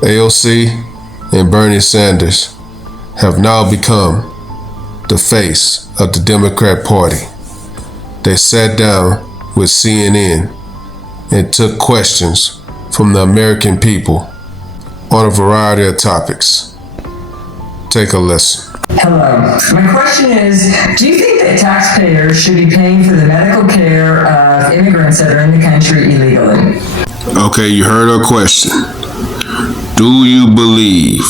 AOC and Bernie Sanders have now become the face of the Democrat Party. They sat down with CNN and took questions from the American people on a variety of topics. Take a listen. Hello. My question is, do you think that taxpayers should be paying for the medical care of immigrants that are in the country illegally? Okay, you heard her question. Do you believe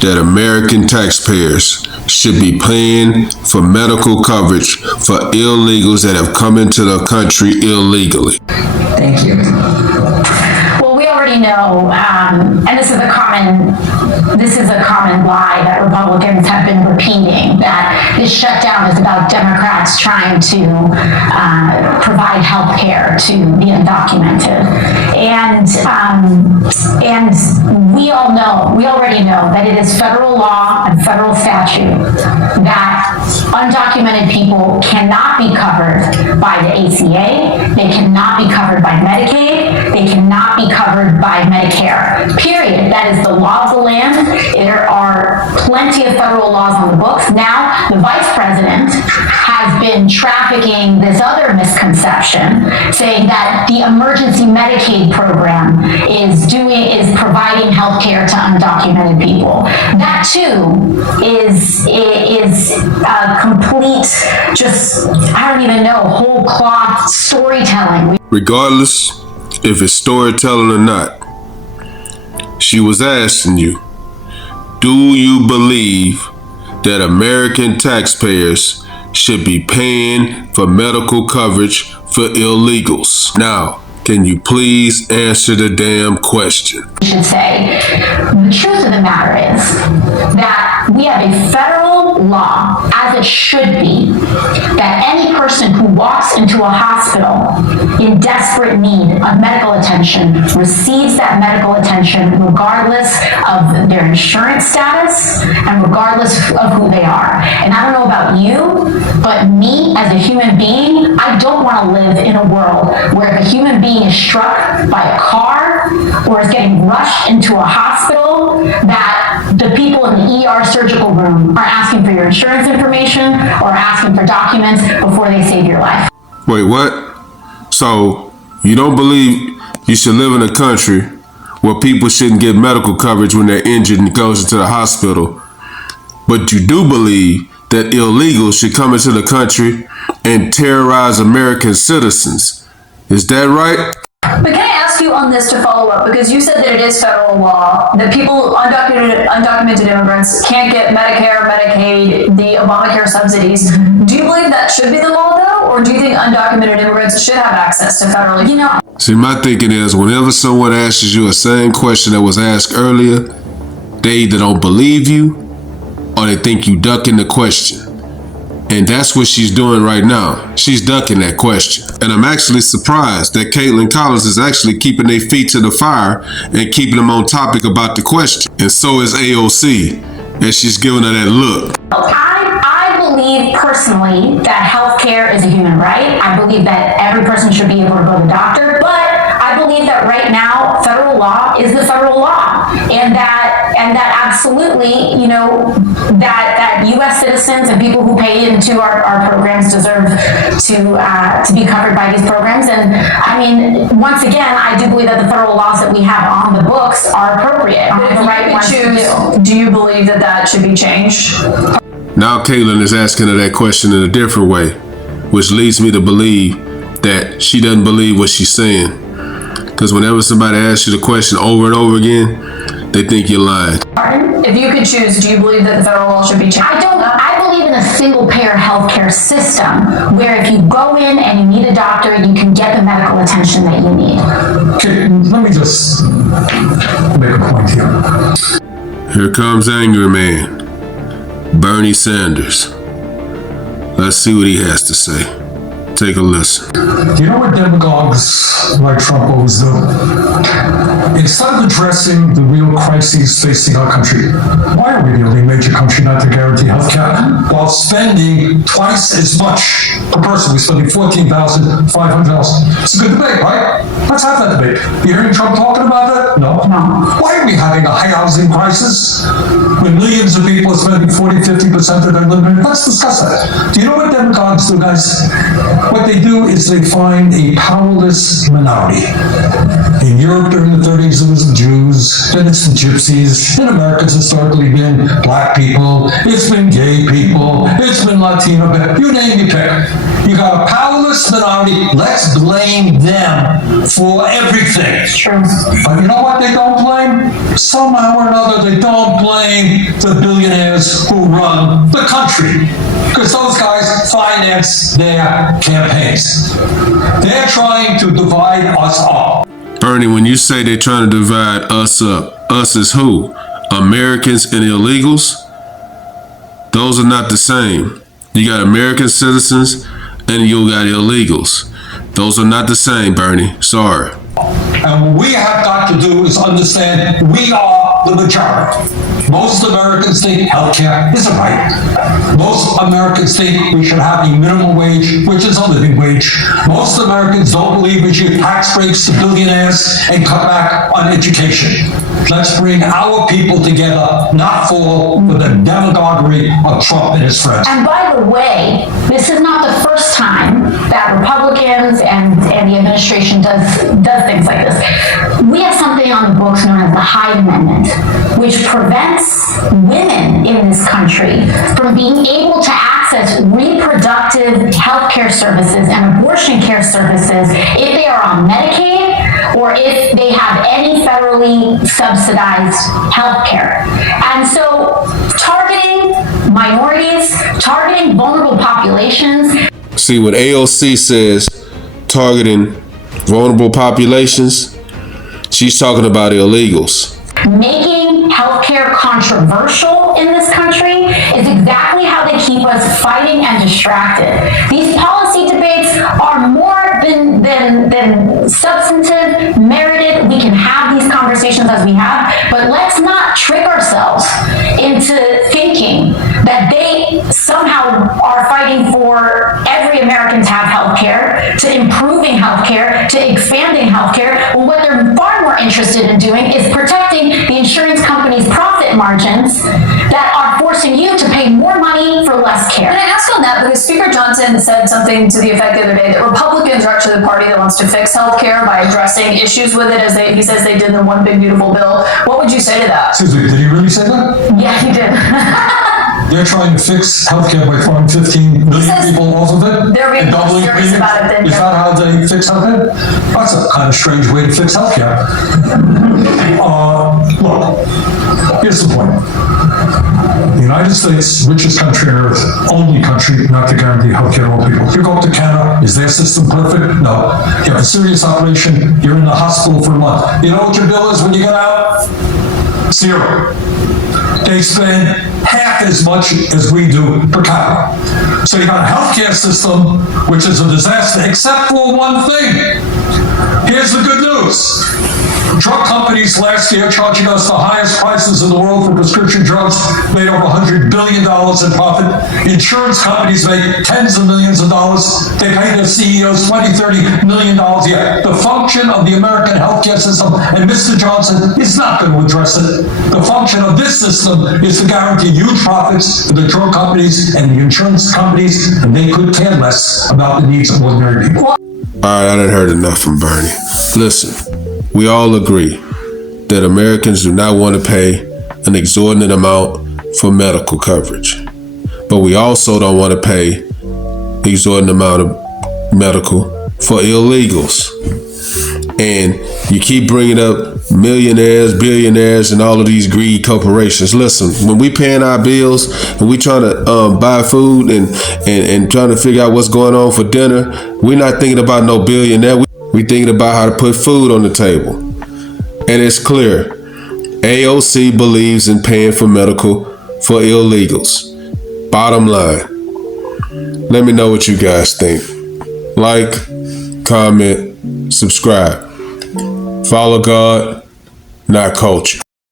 that American taxpayers should be paying for medical coverage for illegals that have come into the country illegally? Thank you. Well, we already know, and this is a common lie that Republicans have been repeating, that this shutdown is about Democrats trying to provide health care to the undocumented. And we already know that it is federal law and federal statute that undocumented people cannot be covered by the ACA, they cannot be covered by Medicaid, they cannot be covered by Medicare, period. That is the law of the land. There are plenty of federal laws on the books. Now, the vice president has been trafficking this other misconception, saying that the emergency Medicaid program is providing health care to undocumented people. That too is a complete, I don't even know, whole cloth storytelling. Regardless if it's storytelling or not, she was asking you, do you believe that American taxpayers should be paying for medical coverage for illegals? Now, can you please answer the damn question? I should say, the truth of the matter is that we have a federal law, as it should be, that any person who walks into a hospital in desperate need of medical attention receives that medical attention regardless of their insurance status and regardless of who they are. And I don't know about you, but me as a human being, I don't want to live in a world where if a human being is struck by a car or is getting rushed into a hospital, that the people in the ER surgical room are asking for your insurance information or asking for documents before they save your life. Wait, what? So you don't believe you should live in a country where people shouldn't get medical coverage when they're injured and goes into the hospital, but you do believe that illegals should come into the country and terrorize American citizens. Is that right? But can I ask you on this to follow up? Because you said that it is federal law, that people, undocumented immigrants, can't get Medicare, Medicaid, the Obamacare subsidies. Do you believe that should be the law, though? Or do you think undocumented immigrants should have access to federally? See, my thinking is whenever someone asks you a same question that was asked earlier, they either don't believe you or they think you ducking the question. And that's what she's doing right now. She's ducking that question. And I'm actually surprised that Caitlin Collins is actually keeping their feet to the fire and keeping them on topic about the question. And so is AOC, and she's giving her that look. I believe personally that healthcare is a human right. I believe that every person should be able to go to the doctor, but I believe that right now federal law is the federal law, and that absolutely, that U.S. citizens and people who pay into our programs deserve to be covered by these programs. And I mean, once again, I do believe that the federal laws that we have on the books are appropriate. But if you could choose, do you believe that should be changed? Now Caitlin is asking her that question in a different way, which leads me to believe that she doesn't believe what she's saying. Because whenever somebody asks you the question over and over again, they think you're lying. If you could choose, do you believe that the federal law should be changed? I believe in a single-payer healthcare system where if you go in and you need a doctor, you can get the medical attention that you need. Okay, let me just make a point here. Here comes Angry Man, Bernie Sanders. Let's see what he has to say. Take a listen. Do you know what demagogues like Trump always do? Instead of addressing the real crises facing our country, why are we the only major country not to guarantee health care while spending twice as much per person? We're spending $14,500. It's a good debate, right? Let's have that debate. You hearing Trump talking about that? No. Why are we having a high housing crisis when millions of people are spending 40-50% of their living? Let's discuss that. Do you know what demagogues do, guys? What they do is they find a powerless minority. In Europe during the 30s, it was the Jews, then it's the Gypsies. In America, it's historically been black people, it's been gay people, it's been Latino people, you name your pick. You got a powerless minority, let's blame them for everything. True. But you know what they don't blame? Somehow or another, they don't blame the billionaires who run the country. Because those guys finance their campaigns. They're trying to divide us up. Bernie, when you say they're trying to divide us up, us is who? Americans and illegals? Those are not the same. You got American citizens and you got illegals. Those are not the same, Bernie. Sorry. And what we have got to do is understand we are the majority. Most Americans think healthcare is a right. Most Americans think we should have a minimum wage, which is a living wage. Most Americans don't believe we should give tax breaks to billionaires and cut back on education. Let's bring our people together, not fall for the demagoguery of Trump and his friends. And by the way, this is not the first time that Republicans and the administration does things like this. We have something on the books known as the Hyde Amendment, which prevents women in this country from being able to access reproductive health care services and abortion care services if they are on Medicaid or if they have any federally subsidized health care. And so targeting minorities, targeting vulnerable populations. See, when AOC says targeting vulnerable populations, she's talking about illegals. Making healthcare controversial in this country is exactly how they keep us fighting and distracted. These policy debates are more than substantive, merited. We can have these conversations as we have, but let's not trick ourselves into thinking that they somehow are fighting for every American to have healthcare, to improving healthcare, to expanding healthcare, when what they're far more interested in doing is protecting the insurance companies' profit margins that are forcing you to pay more money for less care. Can I ask on that? Because Speaker Johnson said something to the effect the other day that Republicans are actually the party that wants to fix healthcare by addressing issues with it, as he says they did in the One Big Beautiful Bill. What would you say to that? Excuse me, did he really say that? Yeah, he did. They're trying to fix healthcare by throwing 15 million people off of it? They're being and doubling serious premiums? about it then, Is yeah. that how they fix healthcare? That's a kind of strange way to fix healthcare. Look, here's the point. The United States, richest country on earth, only country not to guarantee healthcare to all people. You go up to Canada, is their system perfect? No. You have a serious operation, you're in the hospital for a month. You know what your bill is when you get out? Zero. They spend half as much as we do per capita. So you got a healthcare system which is a disaster, except for one thing. Here's the good news. Drug companies last year charging us the highest prices in the world for prescription drugs made over $100 billion in profit. Insurance companies make tens of millions of dollars. They pay their CEOs $20-30 million a year. The function of the American healthcare system, and Mr. Johnson is not going to address it. The function of this system is to guarantee huge profits to the drug companies and the insurance companies, and they could care less about the needs of ordinary people. All right, I done heard enough from Bernie. Listen. We all agree that Americans do not want to pay an exorbitant amount for medical coverage. But we also don't want to pay an exorbitant amount of medical for illegals. And you keep bringing up millionaires, billionaires, and all of these greedy corporations. Listen, when we paying our bills and we trying to buy food and trying to figure out what's going on for dinner, we're not thinking about no billionaire. We thinking about how to put food on the table. And it's clear, AOC believes in paying for medical for illegals. Bottom line. Let me know what you guys think. Like, comment, subscribe. Follow God, not culture.